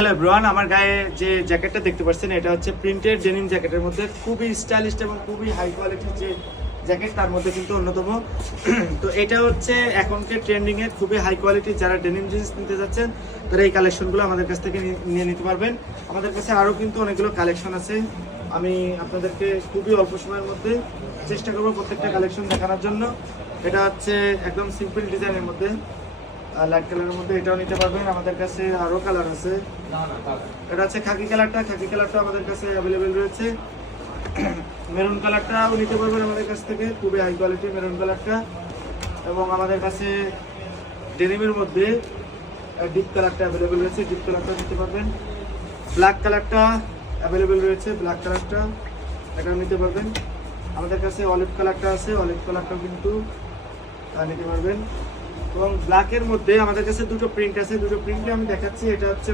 Hello everyone, আমার গায়ে যে জ্যাকেটটা দেখতে পাচ্ছেন এটা হচ্ছে প্রিন্টেড ডেনিম জ্যাকেটের মধ্যে খুবই স্টাইলিশ এবং খুবই হাই কোয়ালিটির যে জ্যাকেট তার মধ্যে কিন্তু অন্যতম। তো এটা হচ্ছে এখনকার ট্রেন্ডিং এর খুবই হাই কোয়ালিটির, যারা ডেনিম জিন্স নিতে যাচ্ছেন তারা এই কালেকশনগুলো আমাদের কাছ থেকে নিয়ে নিতে পারবেন। আমাদের কাছে আরও কিন্তু অনেকগুলো কালেকশন আছে, আমি আপনাদেরকে খুবই অল্প সময়ের মধ্যে চেষ্টা করবো প্রত্যেকটা কালেকশন দেখানোর জন্য। এটা হচ্ছে একদম সিম্পল ডিজাইনের মধ্যে, লাইট কালারের মধ্যে, এটাও নিতে পারবেন। আমাদের কাছে আরও কালার আছে, এটা হচ্ছে খাকি কালারটা আমাদের কাছে অ্যাভেলেবেল রয়েছে। মেরুন কালারটাও নিতে পারবেন আমাদের কাছ থেকে, খুবই হাই কোয়ালিটি মেরুন কালারটা। এবং আমাদের কাছে ডেনিমের মধ্যে ডিপ কালারটা অ্যাভেলেবেল রয়েছে, ডিপ কালারটা নিতে পারবেন। ব্ল্যাক কালারটা অ্যাভেলেবেল রয়েছে, ব্ল্যাক কালারটা এটাও নিতে পারবেন। আমাদের কাছে অলিভ কালারটা আছে, অলিভ কালারটাও কিন্তু নিতে পারবেন। এবং ব্ল্যাকের মধ্যে আমাদের কাছে দুটো প্রিন্ট আছে, দুটো প্রিন্টে আমি দেখাচ্ছি। এটা হচ্ছে